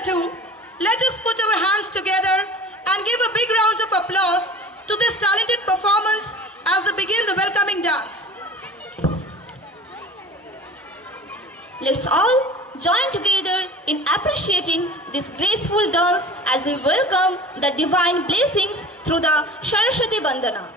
ado, let us put our hands together and give a big round of applause to this talented performance as they begin the welcoming dance. Let's all join together in appreciating this graceful dance as we welcome the divine blessings through the Saraswati Bandana.